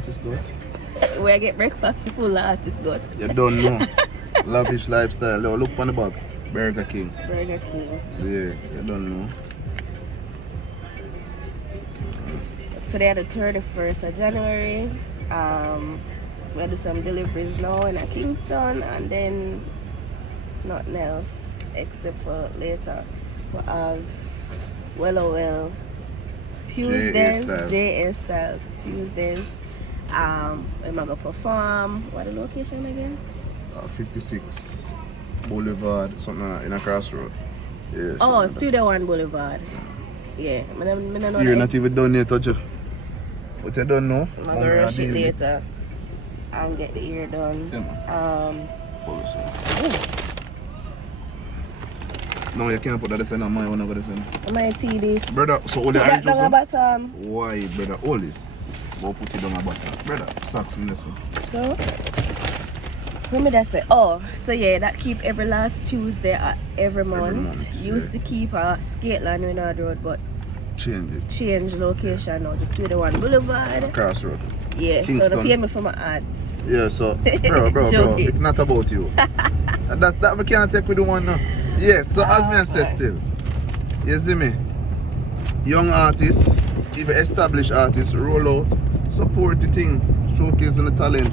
artist got? Where I get breakfast full of artist got. You don't know. Lavish lifestyle. Yo, look on the back. Burger King. Burger King. Yeah, you don't know. Today the 31st of January. We'll do some deliveries now in Kingston and then nothing else except for later. We'll have well Tuesdays, JA Styles Tuesdays. We're gonna perform. What the location again? 56 Boulevard, something like that, in a crossroad. Yeah, oh, Studio One Boulevard. Yeah, you're not even done yet, touch you. But you don't know. I'm gonna rush it later and get the ear done. Yeah. No, you can't put that in on my one. I'm gonna send. My TDs. Brother, so all the orange juice? Bottom. Why, brother? All this. We'll put it on my bottom. Brother, socks in this one. So, let me just say, oh, so yeah, that keep every last Tuesday every month. Used to keep a skate line in our road, but change it. Change location now. Just do the one Boulevard. Crossroad. Yeah, Kingston. So they pay me for my ads. Yeah, so, bro, it's not about you. that we can't take with the one now. Yes, so as me say still, you see me, young artists, even established artists, roll out, support the thing, showcasing the talent,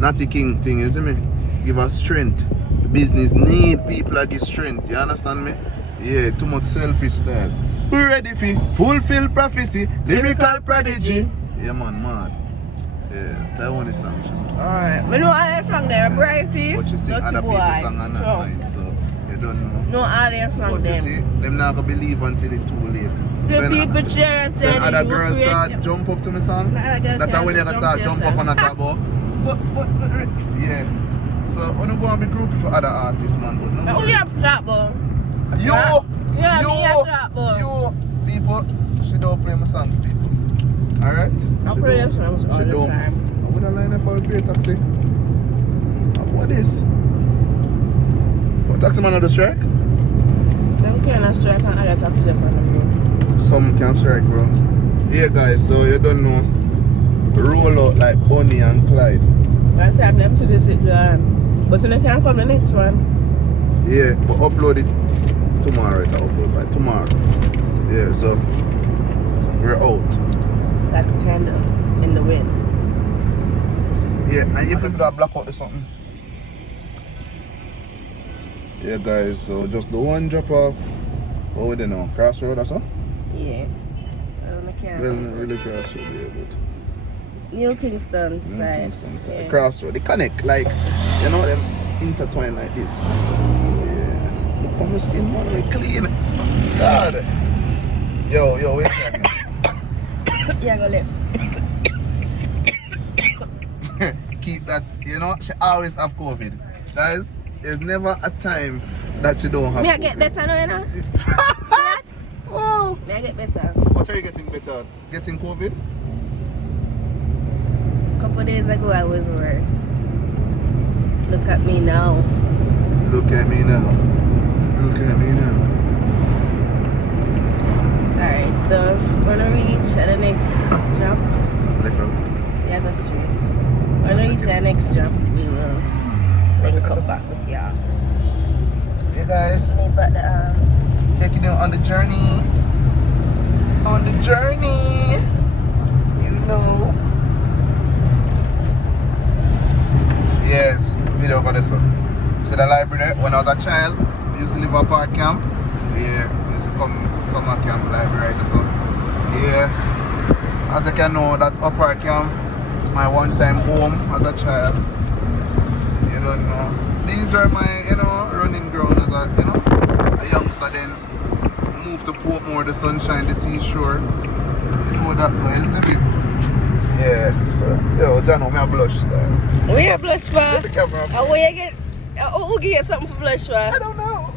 not the king thing, you see me? Give us strength. The business need people like give strength, you understand me? Yeah, too much selfish style. We're ready for fulfill prophecy, lyrical prodigy. Yeah man, mad. Yeah, that one is song. Alright, I know all from there, Brighty. But you see other people's song and not mine, so you don't know. No all from but them. You see, them not gonna believe until it's too late. So people cheer and say other girls start jump up to my song. That's when you gonna start jump up on the table. But yeah. So I'm not gonna be groupie for other artists, man. But no. Only a trap ball. Yo, people, she don't play my songs, people. Alright? I play your songs all the time. I'm gonna line up for a great taxi. What is? What taxi man on the strike? Them can strike and other taxi on the road. Some can strike, bro. Yeah, guys, so you don't know. Roll out like Bonnie and Clyde. That's time them to this it, but you can come the next one. Yeah, but upload it tomorrow. It'll upload by tomorrow. Yeah, so we're out. Like a candle in the wind. Yeah, and you flip that blackout or something. Yeah, guys, so just the one drop off. What would you know? Crossroad or so? Yeah. Well, not really crossroad, yeah, but. New Kingston side. Kingston side. Yeah. Crossroad. They connect, like, you know, them intertwine like this. Yeah. Look on my skin, man, we clean. God. Yo, wait a second. Yeah, go left. Keep that, you know, she always have COVID. Guys, there's never a time that she don't have COVID. I get better now, you know? See that? Oh. May I get better? What are you getting better? Getting COVID? A couple days ago I was worse. Look at me now. Look at me now. Look at me now. Alright, so we're gonna reach at the next drop. That's left road. Yeah, go straight. We're gonna reach at the next drop. We will then come back with y'all. Hey guys. Taking you on the journey. On the journey. You know. Yes, video for this one. See the library there? When I was a child, we used to live at Park Camp. Yeah, we used to come summer camp library right so. Yeah. As you can know, that's Upper Camp. My one-time home as a child. You don't know. These are my, you know, running ground as a, you know, a youngster then. Moved to Portmore, the sunshine, the seashore. You know that way, isn't it? Yeah, so, yo, John, I'm a blush style. Where you blush for? The camera. Where you get, who get something for blush for? I don't know.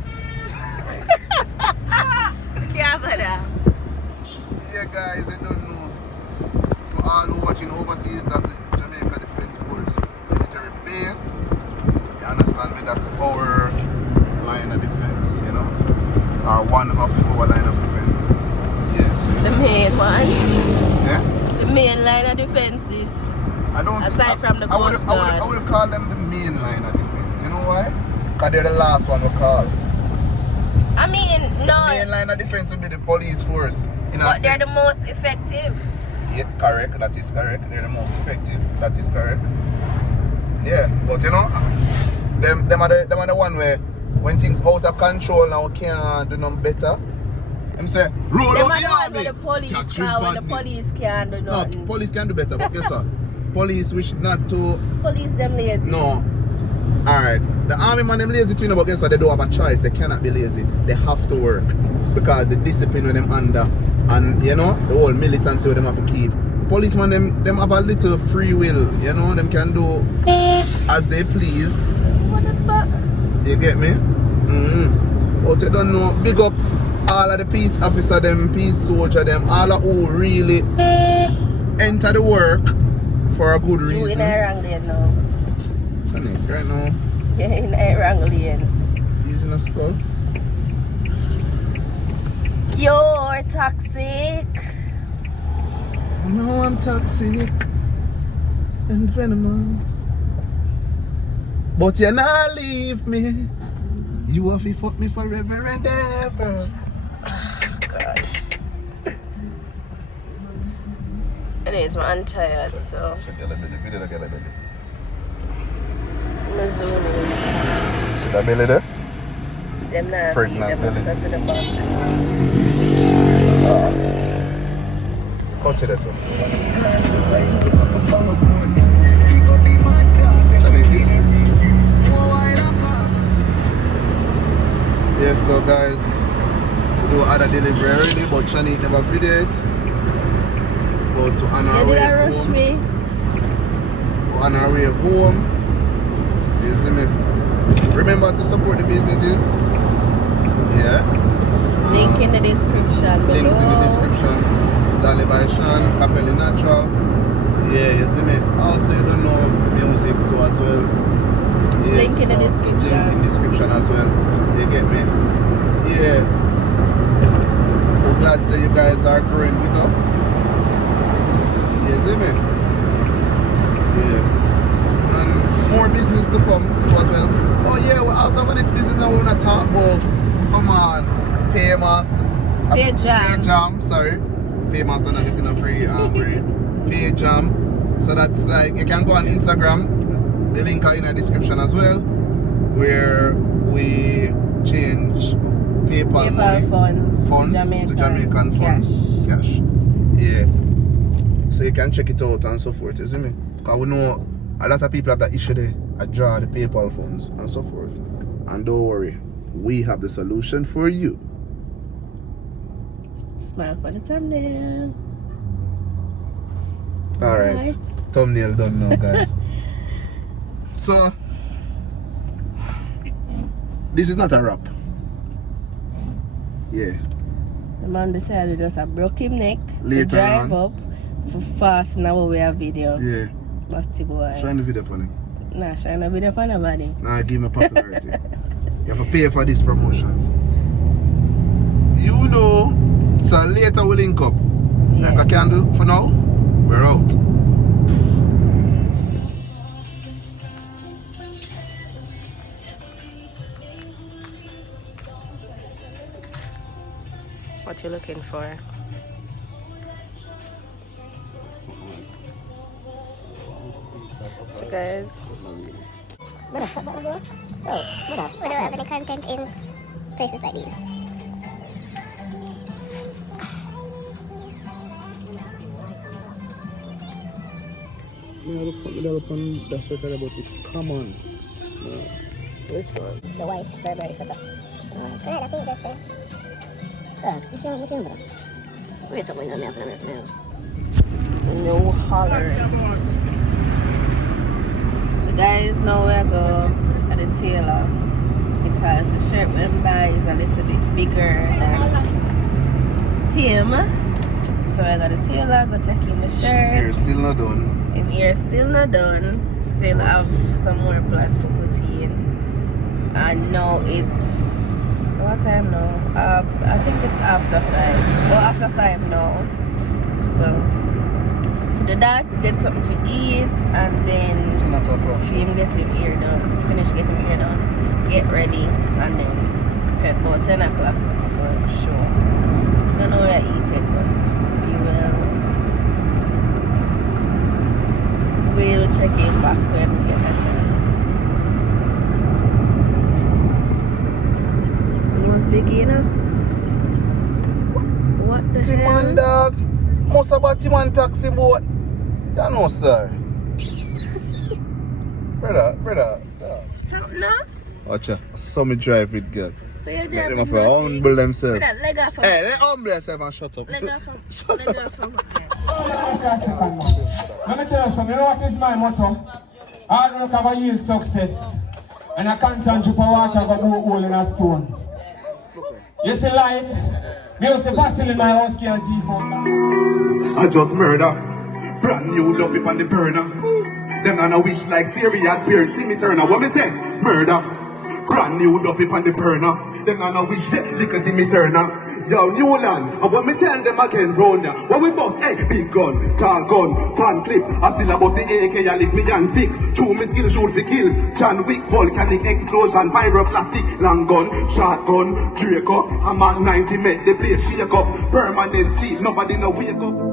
Yeah, guys, I don't know. For all who watching overseas, that's the Jamaica Defense Force military base. You understand me? That's our line of defense, you know? Or one of our line of defenses. Yes. The main one. Yeah? The main line of defense, this. I don't. Aside from the I would Coast Guard. I would call them the main line of defense. You know why? Because they're the last one we call. I mean, no. The main line of defense would be the police force. But they're the most effective. Yeah, correct. That is correct. They're the most effective. That is correct. Yeah, but you know, them are the one where when things out of control now we can't do no better. Them say, roll out the army. The police car when the police can't do nothing. No, police can do better, but guess what? Police wish not to. Police them lazy. No. Alright. The army man them lazy too, but guess what? They don't have a choice. They cannot be lazy. They have to work. Because the discipline with them under and you know, the whole militancy with them have to keep. Policemen them have a little free will, you know, them can do as they please. What the fuck? You get me? But you don't know, big up all of the peace officer them, peace soldier them, all of who really enter the work for a good reason. You in a wrong lane now. Chanique, right now. Yeah, in a wrong lane. He's in a skull. You're toxic. No, I'm toxic and venomous. But you not leave me. You have to fuck me forever and ever. Gosh. Anyways, I'm tired, so I'm zooming. See that belly there? Them not Pregnant belly. That's in the back. Consider so. Yeah, so guys, we do other delivery already, but Chanique never video it. Go to on our way rush home. me. On our way home. You see me? Remember to support the businesses. Yeah. Link in the description below. Links in the description. Dali by Sean, Capelli Natural. Yeah, you see me? Also, you don't know music too as well. Yeah, Link in the description. Link in the description as well. You get me? Yeah. We're glad that you guys are growing with us. You see me? Yeah. And more business to come too as well. Oh yeah, we also have a next business that we want to talk about. Come on. Pay jam, sorry. Paymaster not getting a free pay jam. So that's like you can go on Instagram. The link are in the description as well. Where we change PayPal money, funds to Jamaican funds. Cash. Yeah. So you can check it out and so forth, you see me? Because we know a lot of people have that issue there. I draw the PayPal funds and so forth. And don't worry, we have the solution for you. Smile for the thumbnail. Alright. Thumbnail done now, guys. So this is not a wrap. Yeah. The man decided just broke his neck Later to drive on. up for fast now we have video. Yeah. Batty boy. Shine the video for him. Nah, shine a video for nobody. Nah, give me popularity. You have to pay for these promotions. You know. So later we'll link up. Yeah. Like a candle for now. We're out. What you looking for? So guys. We don't have any content in places like these. No, the fuck that up on that's what about it. Come on. No. The white Burberry sweater. I think that's the... What you want? Where's something on there now? No hollers. So guys, now we're going at the tailor because the shirt we buy is a little bit bigger than him. So I got a tailor, go take in the shirt. Hair still not done. And here still not done. Still have some more blood for put in. And now it's what time now? I think it's after 5. Well, after 5 now. So do that, get something to eat, and then 10 o'clock rush. him get him hair done, finish getting him hair done, get ready, and then about 10 o'clock for sure. I don't know where I eat it, but we'll check him back when we get a chance. It was big, you know? What the Tim hell? and dog. Most about Tim and taxi boy. You know, sir. brother. Dog. Stop now. Watch out. So me drive it, girl. So you're Let driving them for humble themselves. With that leg off. Hey, let humble yourself and shut up. Leg off. Shut Leg up. off. Let me tell you something, you know what is my motto? Hard work have a yield success. And a constant drip of water have a hole in a stone. You see life? Me used to bustle in my house and teeth out. I just murder. Brand new love up on the burner. Them and I wish like fairy had parents. See me turn up. What me say? Murder. Brand new love up on the burner. Them and I wish look at me turn up. Yo, Newland, and what me tell them again, round ya. What we bust, hey, big gun, car gun, pan clip. I still a bust the AK, I lift me and sick. Two me skill shoot for kill. John Wick, volcanic explosion, pyroclastic, long gun, shotgun, Draco. I'm at 90 met the place shake up. Permanent seat, nobody no wake up.